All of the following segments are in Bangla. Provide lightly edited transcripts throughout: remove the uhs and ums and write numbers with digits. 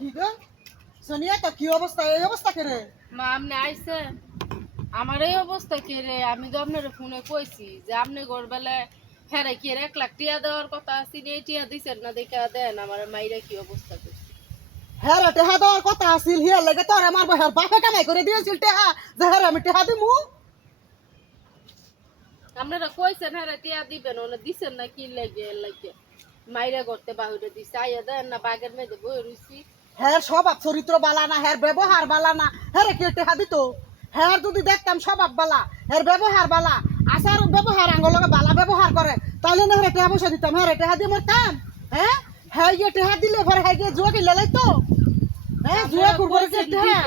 কি গো সোনিয়া তো কি অবস্থা এই অবস্থা করে মা আপনি আইছে আমার এই অবস্থা কে রে আমি তো আপনার ফোনে কইছি যে আপনি ঘরবেলায় হ্যাঁ কি 1 লাখ টিয়া দেওয়ার কথা আছে এই টিয়া দিছেন না দেখা দেন আমার মাইরা কি অবস্থা করছে হ্যাঁ রে টেহা দেওয়ার কথা আছিল হিয়ার লাগে তোর আমার বহার বাপে কামাই করে দিয়েছিল টেহা যে হ্যাঁ আমি টেহা দিমু আপনারা কইছেন হ্যাঁ টিয়া দিবেন ওনা দিছেন না কি লাগে মাইরা করতে বাহুরে দিছে আইয়া দেন না বাগের মেয়েদে বই রইছি হ্যাঁ স্বভাব চরিত্র বালা না হ্যাঁ ব্যবহার বালা না হ্যাঁ কে টেহা দিত হ্যাঁ যদি দেখতাম স্বভাব বালা হ্যাঁ ব্যবহার বালা আচার ব্যবহার আঙ্গলকে বালা ব্যবহার করে তাহলে না হ্যাঁ টেহা পয়সা দিতাম হ্যাঁ টেহা দিয়ে আমার কাম হ্যাঁ হ্যাঁ গিয়ে টেহা দিলে পরে হ্যাঁ গিয়ে জুয়া কিনলে তো হ্যাঁ জুয়া করবো টেহা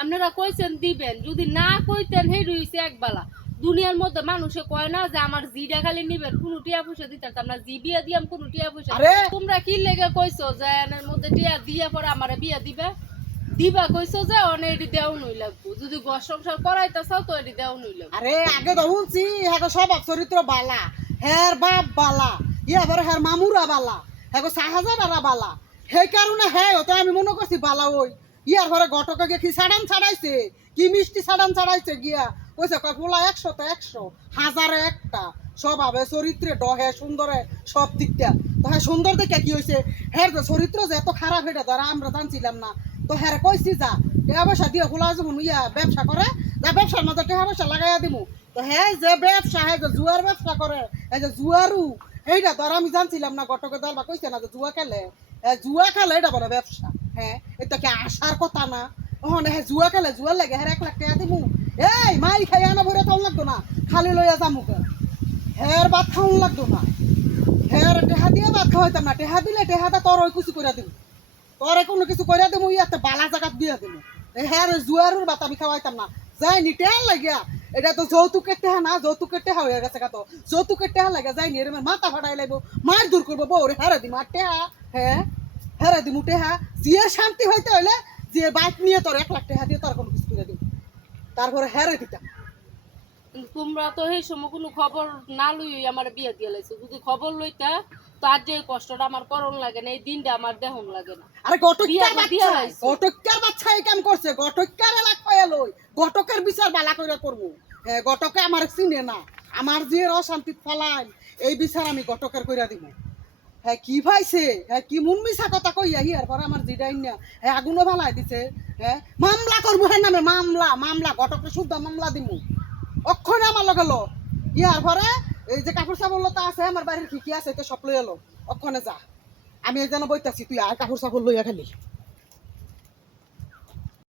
আপনারা কইছেন দিবেন যদি না কইতেন হেই রইছে একবেলা দুনিয়ার মধ্যে মানুষে কয় না যে আমার জিডা খালি নিবেন কোন টিয়া পয়সা দিতাম আমরা জি বিয়া দিয়াম কোন টিয়া পয়সা আরে! তোমরা কি লেগে কইছো যে এর মধ্যে টিয়া দিয়া পরে আমারে বিয়া দিবে দিবা কইছো যে অনে এডি দেও নই লাগবো যদি ঘর সংসার করাইতাছাও তো এডি দেও নই লাগবো আরে আগে তো শুনছি হ্যাঁ স্বভাব চরিত্র বালা হ্যার বাপ বালা ইয়া পরে হ্যার মামুরা বালা হ্যাঁ শাহজাদারা বালা সেই কারণে হ্যাঁ তো আমি মনে করছি বালা ওই ইয়ার ঘরে ঘটকে গিয়ে কি ছাড়ান ছাড়াইছে কি মিষ্টি ছাড়ান ছাড়াইছে গিয়া কইছে পোলা 100 তো 100 হাজারে একটা স্বভাবে চরিত্রে ডহে সুন্দরে সব দিকটা তো হ্যাঁ সুন্দর দেখে কি হয়েছে হ্যাঁ চরিত্র যে এত খারাপ এটা ধরা আমরা জানছিলাম না তো হ্যাঁ কইছি যা টাকা পয়সা দিয়ে খোলা যেমন ইয়া ব্যবসা করে যা ব্যবসার মধ্যে টাকা পয়সা লাগাইয়া দিমু তো হ্যাঁ যে ব্যবসা হ্যাঁ যে জুয়ার ব্যবসা করে এই যে জুয়ারু এইটা ধর আমি জানছিলাম না গটকে দলবা কইছে না যে জুয়া খেলে জুয়া খেলে এটা বলে ব্যবসা হ্যাঁ এটা কি আসার কথা না ওখানে হ্যাঁ জুয়া খেলে জুয়ার লাগে হ্যাঁ 1 লাখ টাকা দিমু এই মাই খাই আনা ভরে তাও লাগতো না খালি লইয়া যামুকে হ্যাঁ ভাত খাওয়ান লাগতো না হ্যাঁ টেহা দিয়ে ভাত খাওয়াইতাম না টেহা দিলে টেহাটা তোর ওই কিছু করে দিব তোরে কোনো কিছু করে দেবো ইয়াতে বালা জায়গা দিয়ে দেবো হ্যাঁ জুয়ারুর ভাত আমি খাওয়াইতাম না যাই নি টেহা লাগিয়া এটা তো যৌতুকের টেহা না যৌতুকের টেহা হয়ে গেছে তো যৌতুকের টেহা লাগে যাই নি এর মাথা ফাটাই লাগবো মার দূর করবো বউরে হেরে দিম আর টেহা হ্যাঁ হেরে দিমু টেহা যে শান্তি হইতে হইলে যে বাইক নিয়ে তোর 1 লাখ টেহা দিয়ে তোর কোনো কিছু করে দিব তারপরে হেরে দিতাম তোমরা তো এই সময় কোনো খবর না লই আমার বিয়া দিয়ে লাইছো যদি খবর লইতা তার যে কষ্টটা আমার করণ লাগে না এই দিনটা আমার দেহন লাগে না আরে গটকার দিয়া বাচ্চা লাইছো। গটকার বাচ্চা এই কাম করছে গটকার এলাক পাইয়া লই গটকের বিচার বালা কইরা করব গটকে আমার চিনে না আমার যে অশান্তি ফলাই এই বিচার আমি গটকের কইরা দিব হ্যাঁ কি ভাইছে হ্যাঁ কি মুন মিছা কথা কইয়া হিয়ার পর আমার জিডাইন না হ্যাঁ আগুনও ভালাই দিছে হ্যাঁ মামলা করবো হ্যাঁ নামে মামলা মামলা গটকে শুদ্ধ মামলা দিমু অক্ষরে আমার লগে লো ইয়ার পরে এই যে কাপড় চাপড় লতা আছে আমার বাড়ির খিকি আছে তো সব লই এলো অক্ষণে যা আমি এই যেন বইতাছি তুই আর কাপড় চাপড় লইয়া খালি